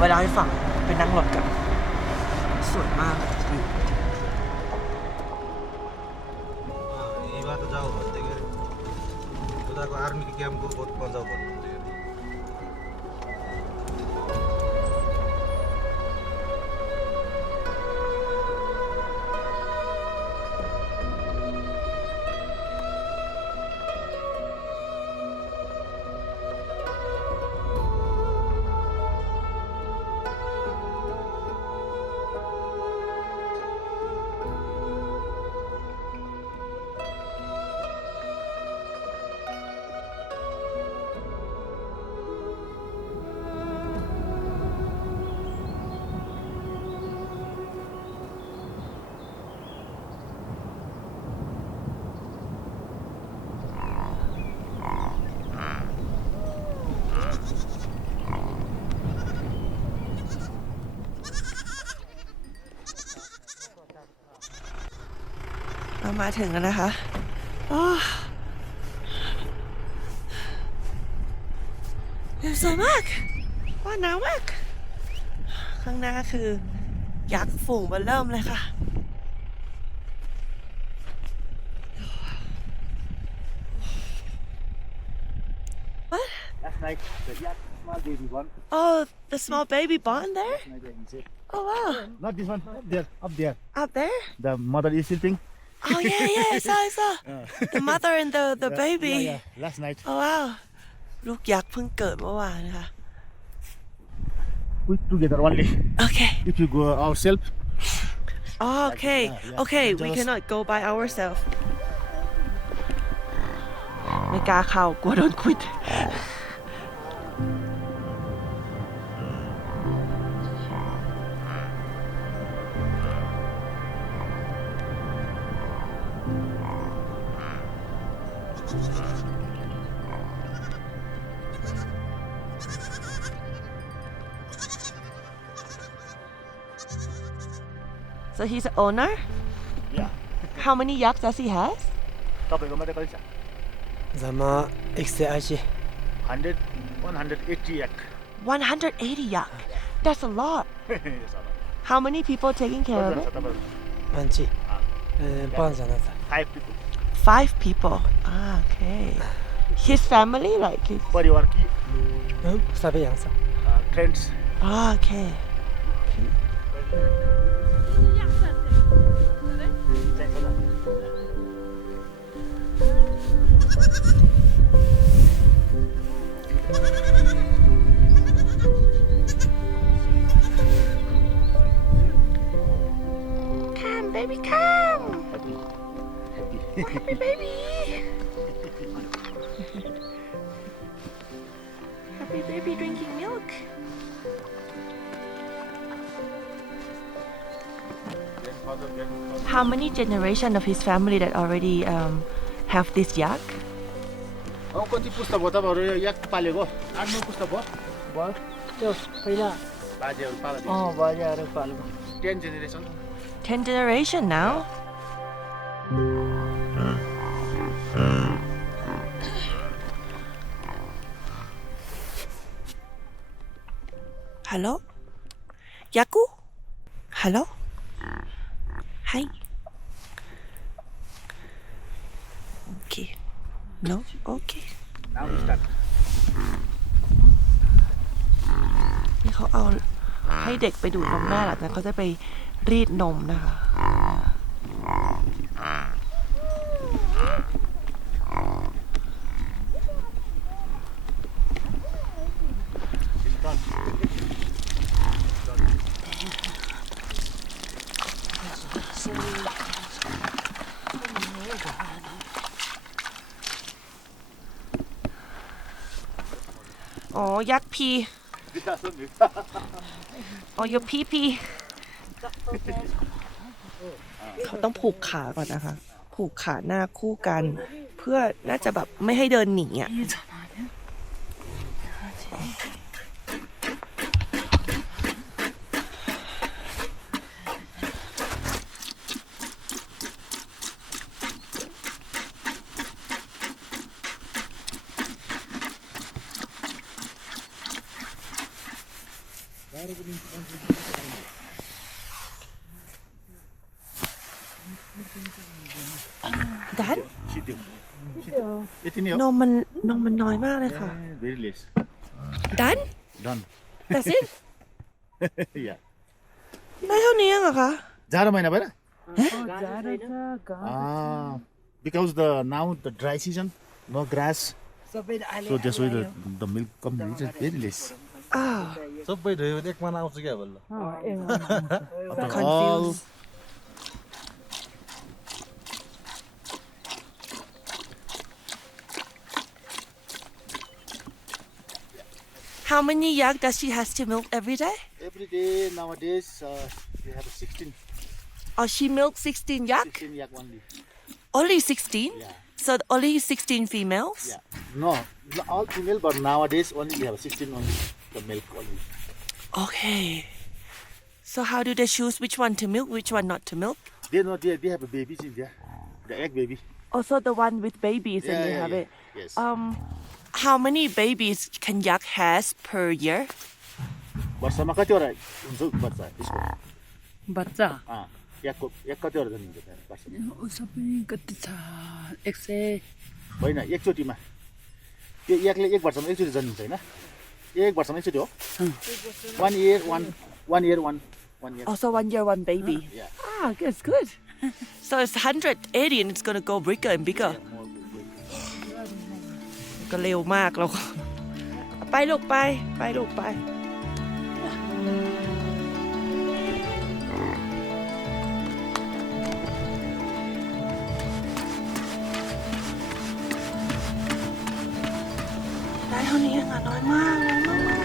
เวลาให้ฟังไปนั่งรถกันสวยมากวิว यही बाटो जाऊ भन्दै उताको आर्मीको क्याम्पको बहुत बचाउ भन्नुहुन्थ्योเรามาถึงแล้วนะคะสวยมากว่าหนาวมาก ข้างหน้าคือยักษ์ฝูงเริ่มเลยค่ะ What? Last night, the small baby one. Oh, the small baby born there? Oh wow. Not this one, up there, up there. Up there? The mother is sleeping. Oh yeah, I saw. The mother and the baby. Yeah, last night. Oh wow. ลูกยักษ์เพิ่งเกิดเมื่อวานนะคะ We together only. Okay. If you go ourselves. Oh, okay. Okay, we cannot go by ourselves. ไม่กล้าเข้ากลัวโดนควิด So he's the owner? Yeah. How many yaks does he have? तपाईँकोमा त कति छ? जम्मा 180 180 yak. 180 yak. That's a lot. How many people taking care of it? मान्छे 5 जना छ 5 people. 5 people. Ah, okay. His family, like his... परिवार कि सबै यहाँ छ friends. Ah, okay. Come, baby, come. Happy. Oh, happy baby. Happy baby drinking milk. How many generations of his family that already have this yak? कति पुस्ता भयो तपाईँहरू यो याक पालेको 8-9 पुस्ता भयो भयो त्यो पहिला बाजेहरू पालेको बाजेहरू पालेको 10 generation 10 generation now? Hello? Yaku? Hello? Hi. Okay. No? Okay. Now we start. นี่เขาเอาให้เด็กไปดูดนมแม่หลังจากนั้นเขาจะไปรีดนมนะคะ อ๋อ ยักษ์พีอ๋อยกพีเขาต้องผูกขาก่อนนะคะ ผูกขาหน้าคู่กัน เพื่อน่าจะแบบไม่ให้เดินหนีอ่ะ ดัน นมมันน้อยมากเลยค่ะ Very less. ดัน Done. แต่สิ้น Yeah. ได้เท่านี้เองเหรอคะ जाडो महिना भएर because now the dry season, no grass, so that's why the milk come very less. อ้าว सबै धोयो भने 1 महिना आउँछ क्या बल्ल All How many yak does she has to milk every day? every day nowadays we have 16 Oh, she milks 16 yak? 16 yak only. Only 16? Yeah. So only 16 females? Yeah. No, all female, but nowadays only we have 16 only the milk only. Okay. So how do they choose which one to milk, which one not to milk? They know they have a babies in there, the egg baby. Also the one with babies and they have it. Yes. How many babies can yak has per year? वर्षमा कतिवटा हुन्छ बच्चा त्यसको बच्चा एक कतिवटा जन्मिन्छ त्यहाँ वर्षमा सबै कति छ 100 होइन एकचोटिमा त्यो एकले एक वर्षमा एकचोटि जन्मिन्छ होइन एक वर्षमा एकचोटि हो 1 year 1 year 1 year. Also 1 year, 1 baby. Yeah. Ah, that's good. So it's 180 and it's going to go bigger and bigger. ก็เร็วมากเราไปลูกไปลูกไปได้เท่านี้ยังน้อยมากน้อยมาก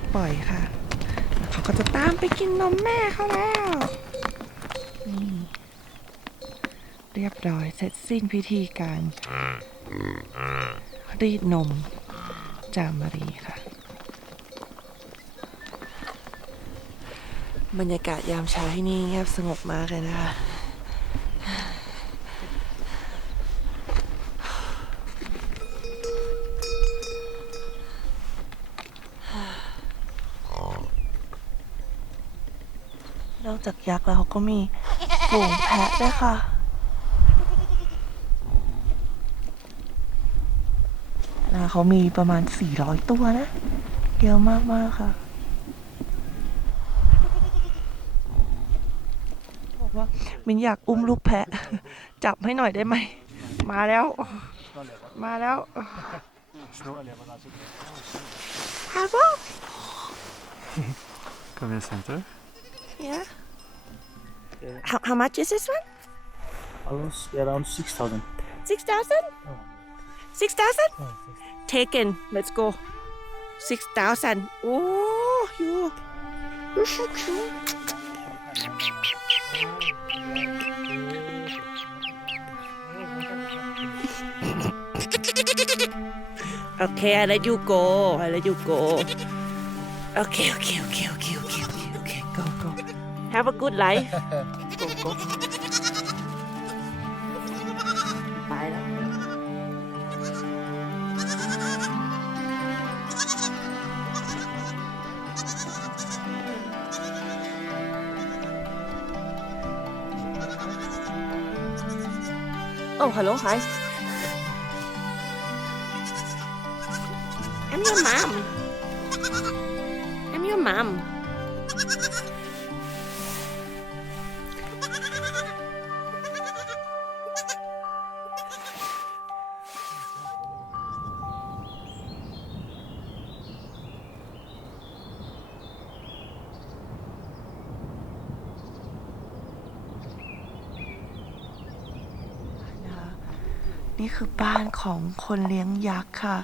จะปล่อยค่ะแล้วเขาก็จะตามไปกินนมแม่เขาแล้วนี่เรียบร้อยเสร็จสิ้นพิธีการรีดนมจามารีค่ะบรรยากาศยามเช้าที่นี่เงียบสงบมากเลยนะคะนอกจากยักษ์แล้วเขาก็มีฝูงแพะด้วยค่ะเขามีประมาณ400ตัวนะเยอะมากๆค่ะบอกว่ามินอยากอุ้มลูกแพะจับให้หน่อยได้ไหมมาแล้วHello Come here, center. Yeah. How much is this one? Almost around 6,000. 6,000? 6,000? Taken. Let's go. 6,000. Oh, you're so cute. Okay, I let you go. I let you go. Okay. Go. Have a good life. Go. ไปแล้ว Oh, hello, hi. I'm your mom. I'm your mom.นี่คือบ้านของคนเลี้ยงยักษ์ค่ะ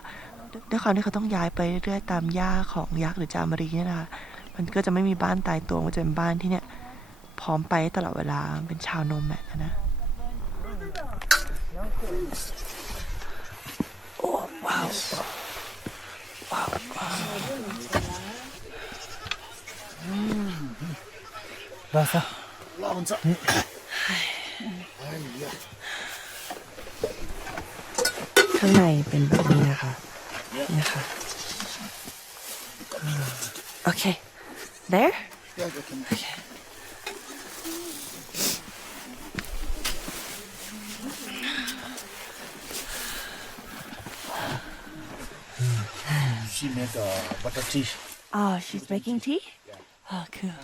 ด้วยความที่เขาต้องย้ายไปเรื่อยๆตามหญ้าของยักษ์หรือจามรีเนี่ยนะคะมันก็จะไม่มีบ้านตายตัวมันจะเป็นบ้านที่เนี่ยพร้อมไปตลอดเวลาเป็นชาวโนแมดนะโอ้ว้าวBasta. ข้างในเป็นแบบนี้นะคะนี่ค่ะโอเค there okay. She make butter tea. Oh, she's making tea? Oh, cool.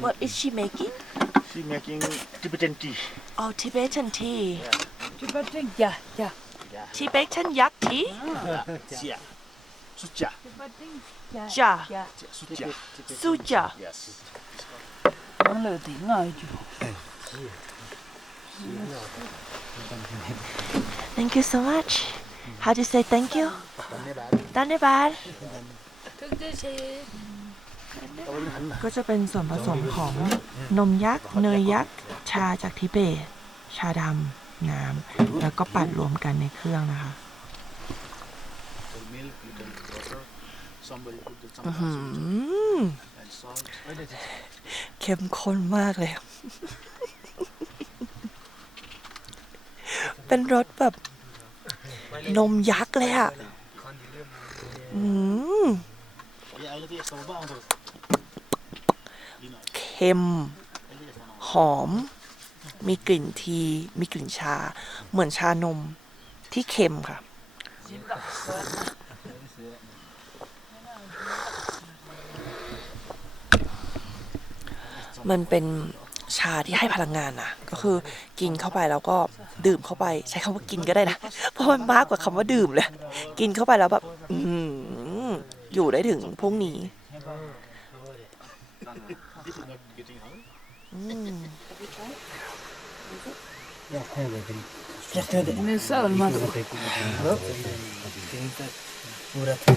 What is she making? She making Tibetan tea. Oh, Tibetan tea. Tibetan, yeah. Tibetan yak tea? Suja. Suja. Ja. Suja. Suja. Yes. Thank you so much. How do you say thank you? Dhanyabad. ก็จะเป็นส่วนผสมของนมยักษ์เนยยักษ์ชาจากทิเบตชาดำน้ำแล้วก็ปั่นรวมกันในเครื่องนะคะเข้มข้นมากเลย เป็นรสแบบนมยักษ์เลยอ่ะเค็มหอมมีกลิ่นทีมีกลิ่นชาเหมือนชานมที่เค็มค่ะมันเป็นชาที่ให้พลังงานนะก็คือกินเข้าไปแล้วก็ดื่มเข้าไปใช้คำว่ากินก็ได้นะเพราะมันมากกว่าคำว่าดื่มเลยกินเข้าไปแล้วแบบอยู่ได้ถึงพรุ่งนี้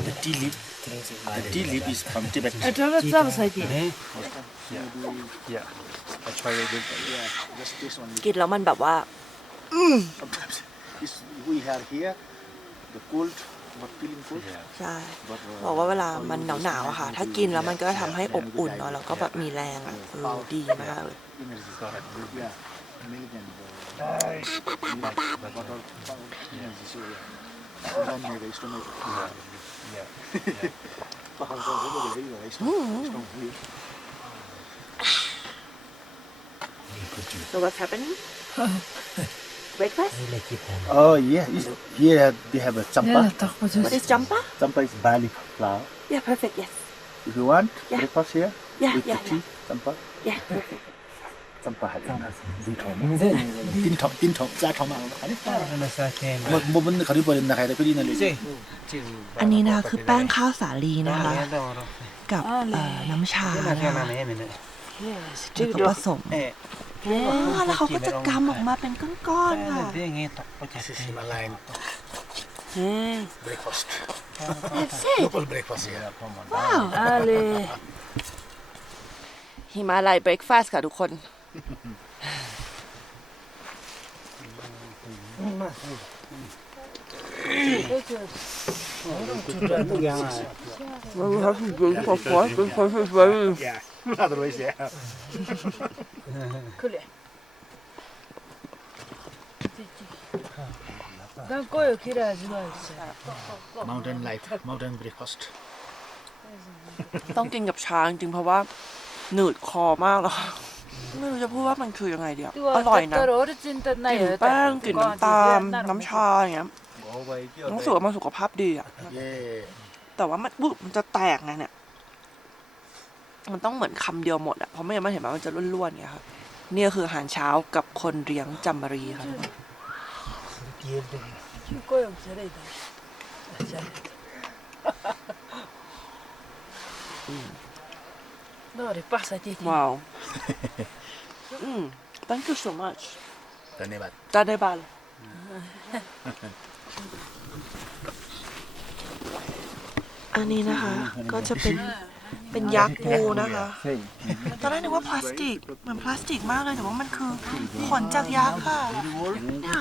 The tea leaf. The tea leaf is from Tibet. Yeah. I try it. Yeah, just this one. กินแล้วมันแบบว่า Sometimes we have here the cold, but feeling cold. ใช่บอกว่าเวลามันหนาวๆอะค่ะถ้ากินแล้วมันก็ทำให้อบอุ่นเนาะแล้วก็แบบมีแรงอ่ะดีมากเลย Yeah, milk and butter. Energy, so yeah. Don't make a stomach. Yeah. So what's happening? Breakfast? Oh yeah, here they have a champa. What is champa? Champa is barley flour. Yeah, perfect. Yes. If you want Yeah. breakfast here, Yeah, with yeah, the tea, champa. Yeah, perfect. Champa hay. Tin thom, ra thom mà. Một bên khởi bờ là khai cái đi này. อันนี้นะคะคือแป้งข้าวสาลีนะคะกับน้ำชานะคะ แล้วก็ผสมแล้วเขาก็จะกำออกมาเป็นก้อนๆค่ะ This is Himalayan breakfast. That's it. Local breakfast here. Wow. ฮิมาลัยเบรคฟาสต์ค่ะทุกคน Yeah. Otherwise, yeah. Mountain life, mountain breakfast. ต้องกินกับชาจริงๆเพราะว่าหนืดคอมากแล้วค่ะไม่รู้จะพูดว่ามันคือยังไงเดียวอร่อยนะกลิ่นแป้งกลิ่นน้ำตาลน้ำชาอย่างเงี้ยรู้สึกว่ามันสุขภาพดีอ่ะ Yeah. แต่ว่ามันจะแตกไงเนี่ยมันต้องเหมือนคำเดียวหมดอ่ะเพราะไม่งั้นมันเห็นไหมมันจะร่วนๆเงี้ยค่ะนี่คืออาหารเช้ากับคนเลี้ยงจำรีค่ะว้าว thank you so much धन्यवाद. จานในบานอันนี้นะคะก็จะเป็นยักษ์ปูนะคะตอนแรกนึกว่าพลาสติกเหมือนพลาสติกมากเลยแต่ว่ามันคือขนจากยักษ์ค่ะเนี่ย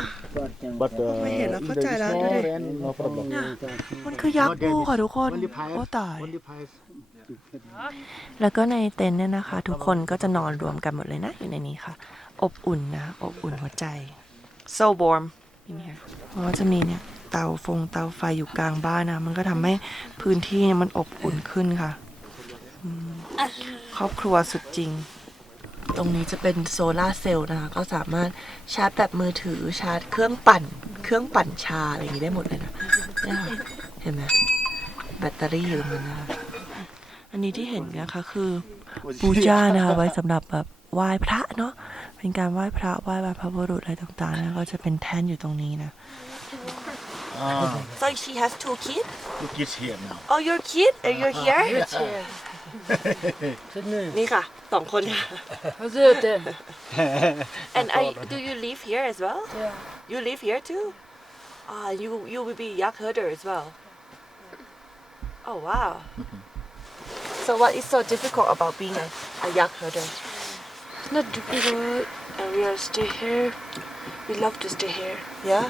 But ไม่เห็นแล้วเข้าใจแล้วดูดิ no problem. มันคือยักษ์ปูค่ะทุกคนโอ้ตาย แล้วก็ในเต็นท์เนี่ยนะคะ ทุกคนก็จะนอนรวมกันหมดเลยนะอยู่ในนี้ค่ะ อบอุ่นนะอบอุ่นหัวใจ so warm in here เพราะว่าจะมีเนี่ยเตาไฟอยู่กลางบ้านนะมันก็ทำให้พื้นที่มันอบอุ่นขึ้นค่ะครอบครัวสุดจริง ตรงนี้จะเป็นโซลาร์เซลล์นะคะก็สามารถชาร์จแบตมือถือชาร์จเครื่องปั่นชาอะไรอย่างนี้ได้หมดเลยนะเนี่ยค่ะเห็นไหมแบตเตอรี่อยู่ตรงนั้นนะคะอันนี้ที่เห็นนะคะคือปูจานะคะไว้สำหรับแบบไหว้พระเนาะเป็นการไหว้พระไหว้บรรพบุรุษอะไรต่างๆนะก็จะเป็นแท่นอยู่ตรงนี้นะ So she has 2 kids? 2 kids here now. Oh, your kid? And you're here? นี่ค่ะ2 คนค่ะ And do you live here as well? Yeah. You live here too? You will be yak herder as well. Oh wow. So what is so difficult about being a yak herder? It's not difficult. We are stay here. We love to stay here. Yeah.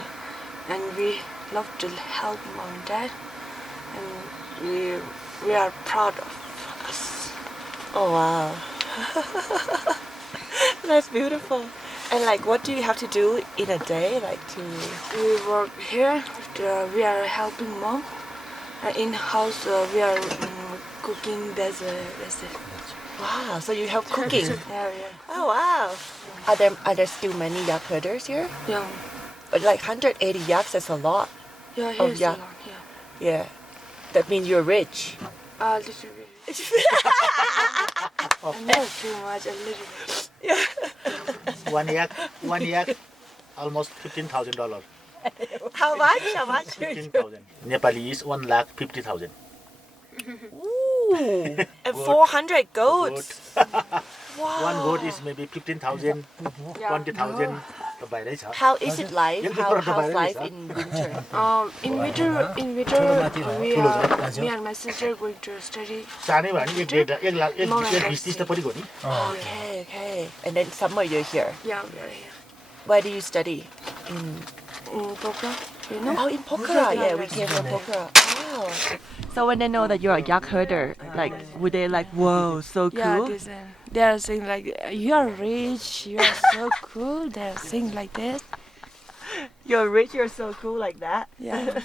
And we love to help mom and dad. And we are proud of us. Oh wow. That's beautiful. And like what do you have to do in a day like to We work here. We are helping mom. In house we are cooking. That's it. Wow, so you help cooking? Yeah. Oh wow. Are there still many yak herders here? Yeah. But like 180 yaks, that's a lot. Yeah, of here's yak. a lot. Yeah. Yeah. That means you're rich. A little bit. Not too much. A little bit. One yak, almost $15,000. How much? 15,000. Nepali is 1,50,000. Ooh. And 400 goats. Wow. One goat is maybe 15,000, 20,000. How is it life? How's life in winter? In winter, me and my sister going to study. Okay. And then summer you're here. Yeah, we are here. Where do you study? In Pokhara, you know? Oh, in Pokhara. Yeah, we came from Pokhara. Wow. So when they know that you're a yak herder, like, would they like, whoa, so cool? Yeah, they are saying like, you are rich, you are so cool. They are saying like this. You're rich, you're so cool like that? Yeah.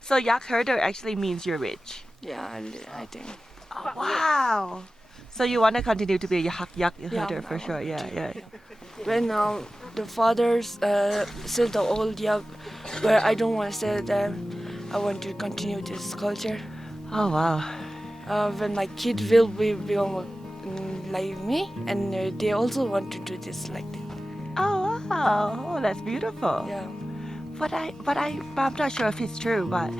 So yak herder actually means you're rich? Yeah, I think. Oh, wow. So you want to continue to be a yak herder for sure? Yeah. When the fathers sell the old yak, but I don't want to sell them. I want to continue this culture. Oh, wow. When my kid will be like me, and they also want to do this like that. Oh, wow. Oh, that's beautiful. Yeah. But I'm not sure if it's true, but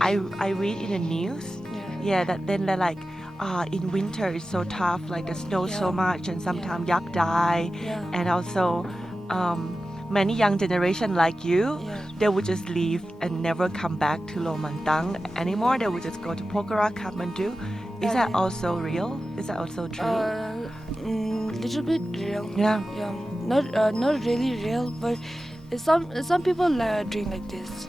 I read in the news, that then they're like, in winter it's so tough, like the snow so much, and sometimes yak die, and also many young generation like you, they would just leave and never come back to Lomantang anymore. They would just go to Pokhara, Kathmandu. Is that also real? Is that also true? Little bit real. Yeah. Not really real, but some people are doing like this.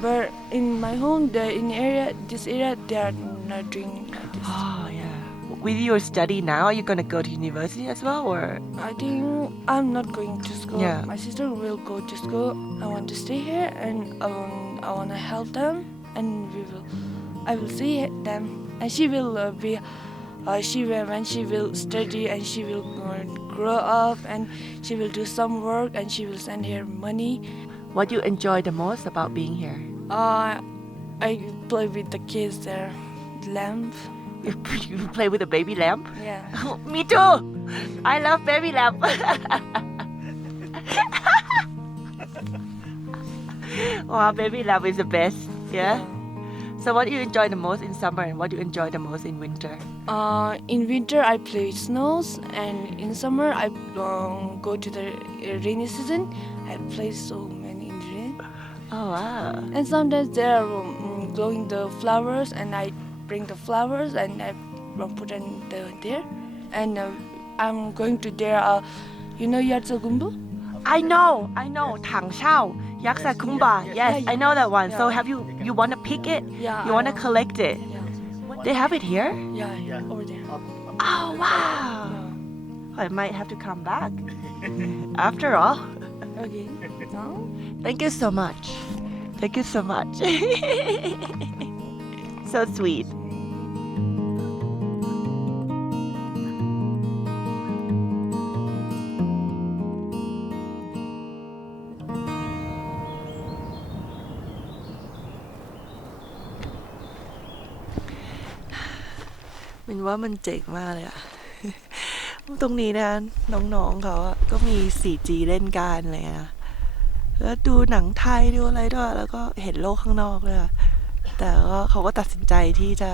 But in my home, this area, they are not doing like this. Oh yeah. With your study now, are you gonna go to university as well, or? I think I'm not going to school. Yeah. My sister will go to school. I want to stay here, and I want to help them, and I will see them, and she will when she will study and she will grow up and she will do some work and she will send her money. What do you enjoy the most about being here? I play with the kids there, lamp. You play with a baby lamp? Yeah. Me too. I love baby lamp. Wow, baby lamp is the best. Yeah. So what do you enjoy the most in summer and what do you enjoy the most in winter? In winter I play with snows, and in summer I go to the rainy season. I play so many in the rain. Oh wow. And sometimes they are growing the flowers, and I bring the flowers and I put them there. And I'm going to there. You know Yartsa Gumbu? I know. Tang Shao, Yaksa Kumba. Yes, I know that one. So have you want to pick it? Yeah. You want to collect it? They have it here? Yeah, over there. Oh wow. I might have to come back. After all. Okay. No? Thank you so much. Thank you so much. So sweet.มันว่ามันเจ๋งมากเลยอะ ตรงนี้นะน้องๆเขาอะก็มี 4G เล่นกันเลยนะแล้วดูหนังไทยดูอะไรด้วยแล้วก็เห็นโลกข้างนอกเลยอะแต่ก็เขาก็ตัดสินใจที่จะ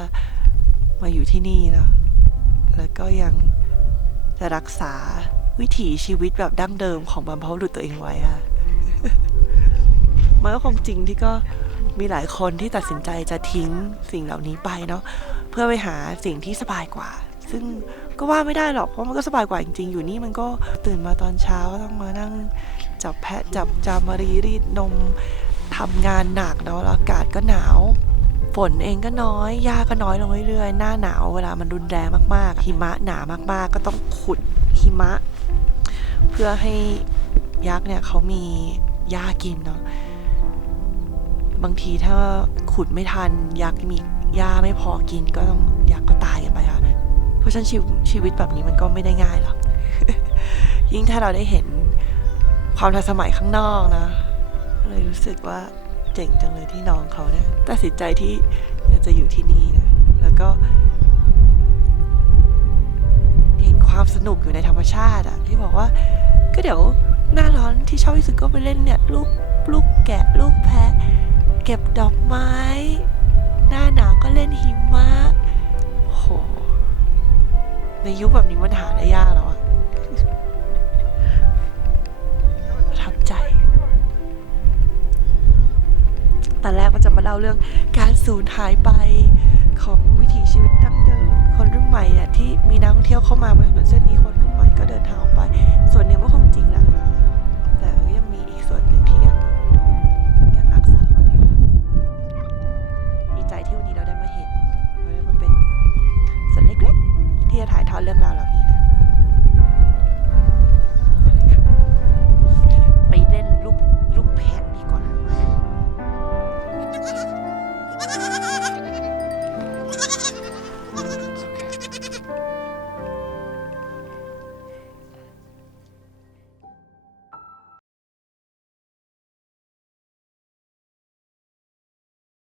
มาอยู่ที่นี่นะแล้วก็ยังจะรักษาวิถีชีวิตแบบดั้งเดิมของบรรพบุรุษตัวเองไว้อะ มันก็คงจริงที่ก็มีหลายคนที่ตัดสินใจจะทิ้งสิ่งเหล่านี้ไปเนาะเพื่อไปหาสิ่งที่สบายกว่าซึ่งก็ว่าไม่ได้หรอกเพราะมันก็สบายกว่าจริงๆอยู่นี่มันก็ตื่นมาตอนเช้าต้องมานั่งจับแพะจับจามรีดนมทำงานหนักเนาะแล้วอากาศก็หนาวฝนเองก็น้อยหญ้าก็น้อยลงเรื่อยๆหน้าหนาวเวลามันรุนแรงมากๆหิมะหนามากๆก็ต้องขุดหิมะเพื่อให้ยักษ์เนี่ยเขามีหญ้ากินเนาะบางทีถ้าขุดไม่ทันยักษ์มีหญ้าไม่พอกินก็ต้องยักษ์ก็ตายกันไปค่ะเพราะฉะนั้นชีวิตแบบนี้มันก็ไม่ได้ง่ายหรอก ยิ่งถ้าเราได้เห็นความทันสมัยข้างนอกนะเลยรู้สึกว่าเจ๋งจังเลยที่น้องเขาเนี่ยตัดสินใจที่จะอยู่ที่นี่นะแล้วก็เห็นความสนุกอยู่ในธรรมชาติอะที่บอกว่าก็เดี๋ยวหน้าร้อนที่ชอบที่สุดก็ไปเล่นเนี่ยลูกแกะลูกแพะเก็บดอกไม้หน้าหนาวก็เล่นหิมะโหในยุคแบบนี้มันหาได้ยากแล้วอะประทับใจตอนแรกก็จะมาเล่าเรื่องการสูญหายไปของวิถีชีวิตดั้งเดิมคนรุ่นใหม่เนี่ยที่มีนักท่องเที่ยวเข้ามาบนถนนเส้นนี้